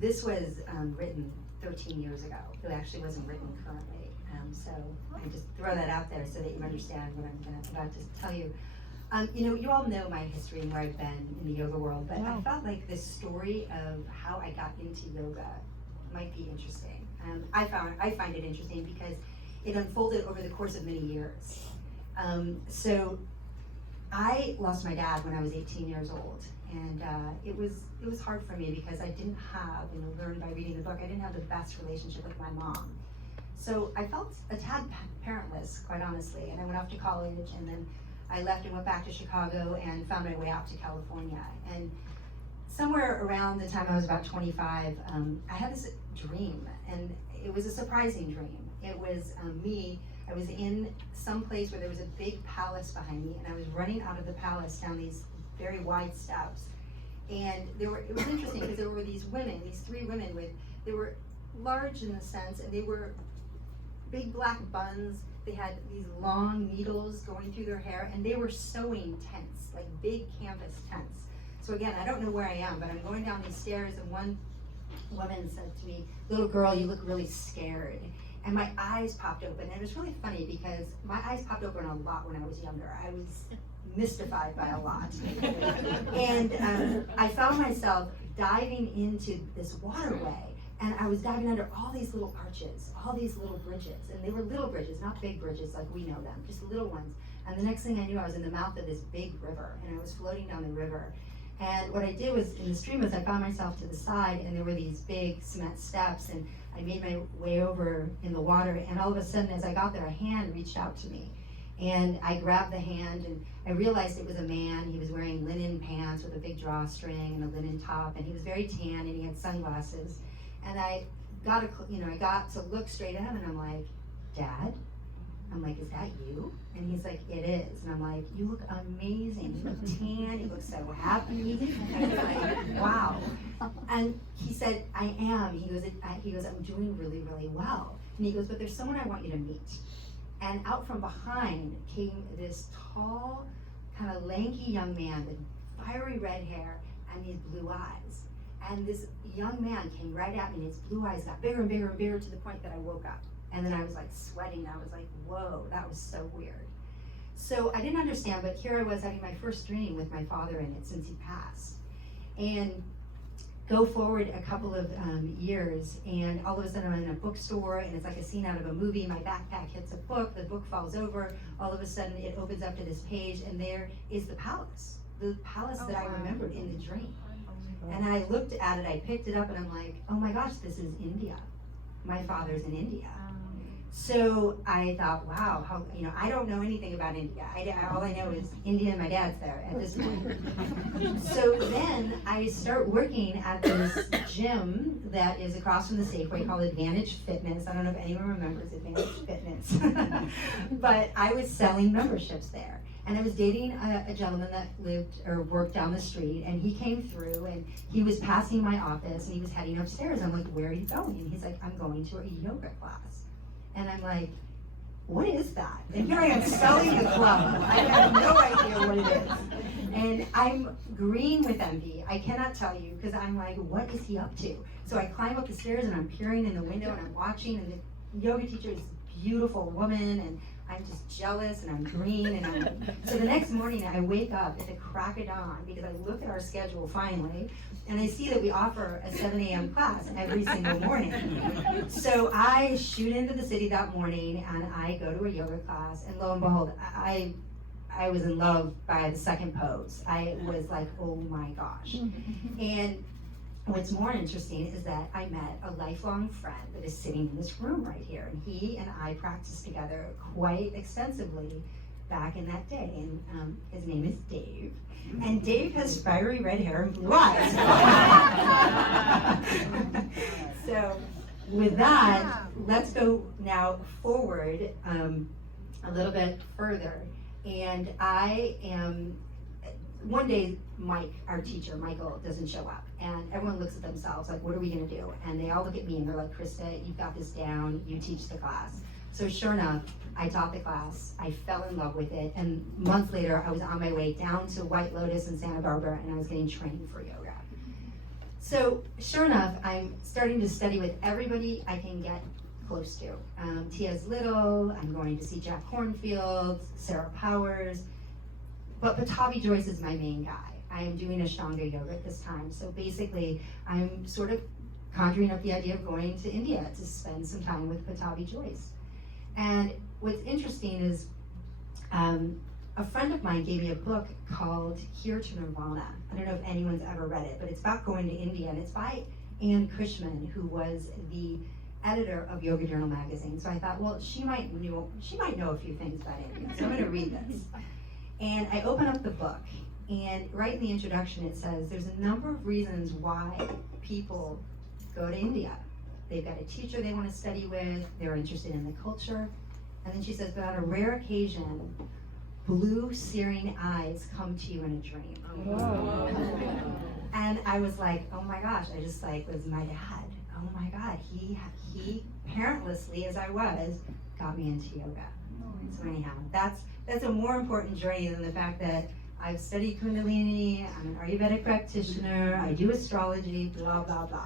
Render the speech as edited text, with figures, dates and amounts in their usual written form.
this was written 13 years ago. It actually wasn't written currently. So I just throw that out there so that you understand what I'm about to tell you. You all know my history and where I've been in the yoga world, but I felt like this story of how I got into yoga might be interesting. I find it interesting because it unfolded over the course of many years. So I lost my dad when I was 18 years old, and it was hard for me because I didn't have, learned by reading the book, I didn't have the best relationship with my mom. So I felt a tad parentless, quite honestly, and I went off to college, and then I left and went back to Chicago and found my way out to California. And somewhere around the time I was about 25, I had this dream, and it was a surprising dream. It was I was in some place where there was a big palace behind me, and I was running out of the palace down these very wide steps. And it was interesting because there were these women, these three women they were large in the sense, and they were big black buns. They had these long needles going through their hair, and they were sewing tents, like big canvas tents. So again, I don't know where I am, but I'm going down these stairs, and one woman said to me, "Little girl, you look really scared." And my eyes popped open, and it was really funny because my eyes popped open a lot when I was younger. I was mystified by a lot. And I found myself diving into this waterway, and I was diving under all these little arches, all these little bridges, and they were little bridges, not big bridges like we know them, just little ones. And the next thing I knew, I was in the mouth of this big river, and I was floating down the river. And what I did was, in the stream, was I found myself to the side, and there were these big cement steps, and I made my way over in the water, and all of a sudden, as I got there, a hand reached out to me. And I grabbed the hand, and I realized it was a man. He was wearing linen pants with a big drawstring and a linen top, and he was very tan, and he had sunglasses. And I got to look straight at him, and I'm like, "Dad?" I'm like, "Is that you?" And he's like, "It is." And I'm like, "You look amazing. You look tan. You look so happy." And I was like, "Wow." And he said, "I am." He goes, "I'm doing really, really well." And he goes, "But there's someone I want you to meet." And out from behind came this tall, kind of lanky young man with fiery red hair and these blue eyes. And this young man came right at me, and his blue eyes got bigger and bigger and bigger to the point that I woke up. And then I was like sweating. I was like, whoa, that was so weird. So I didn't understand, but here I was having my first dream with my father in it since he passed. And go forward a couple of years, and all of a sudden I'm in a bookstore, and it's like a scene out of a movie. My backpack hits a book, the book falls over. All of a sudden it opens up to this page, and there is the palace that I remembered in the dream. And I looked at it, I picked it up, and I'm like, oh my gosh, this is India. My father's in India. So I thought, wow, I don't know anything about India. All I know is India and my dad's there at this point. So then I start working at this gym that is across from the Safeway called Advantage Fitness. I don't know if anyone remembers Advantage Fitness. But I was selling memberships there. And I was dating a gentleman that lived or worked down the street, and he came through, and he was passing my office, and he was heading upstairs. I'm like, "Where are you going?" And he's like, "I'm going to a yoga class." And I'm like, "What is that?" And here I am selling the club. I have no idea what it is. And I'm green with envy. I cannot tell you, because I'm like, what is he up to? So I climb up the stairs, and I'm peering in the window, and I'm watching, and the yoga teacher is a beautiful woman, and I'm just jealous, and I'm green, and so the next morning I wake up at the crack of dawn because I look at our schedule finally, and I see that we offer a 7 a.m. class every single morning. So I shoot into the city that morning, and I go to a yoga class, and lo and behold, I was in love by the second pose. I was like, oh my gosh. And what's more interesting is that I met a lifelong friend that is sitting in this room right here, and he and I practiced together quite extensively back in that day, and his name is Dave, and Dave has fiery red hair and blue eyes. So with that, let's go now forward a little bit further, and one day Mike, our teacher, Michael, doesn't show up, and everyone looks at themselves like, what are we gonna do? And they all look at me and they're like, Krista, you've got this down, you teach the class. So sure enough, I taught the class, I fell in love with it, and months later I was on my way down to White Lotus in Santa Barbara, and I was getting trained for yoga. So sure enough, I'm starting to study with everybody I can get close to. T.S. Little, I'm going to see Jack Kornfield, Sarah Powers, but Patavi Joyce is my main guy. I am doing Ashtanga yoga at this time, so basically I'm sort of conjuring up the idea of going to India to spend some time with Patavi Joyce. And what's interesting is a friend of mine gave me a book called Here to Nirvana. I don't know if anyone's ever read it, but it's about going to India, and it's by Ann Cushman, who was the editor of Yoga Journal magazine. So I thought, well, she might know a few things about India, so I'm going to read this. And I open up the book, and right in the introduction it says there's a number of reasons why people go to India. They've got a teacher they want to study with, they're interested in the culture, and then she says, but on a rare occasion, blue searing eyes come to you in a dream. Whoa. And I was like, oh my gosh, I just like was my dad. Oh my God, he parentlessly as I was, got me into yoga. So anyhow, that's a more important journey than the fact that I've studied Kundalini, I'm an Ayurvedic practitioner, I do astrology, blah, blah, blah.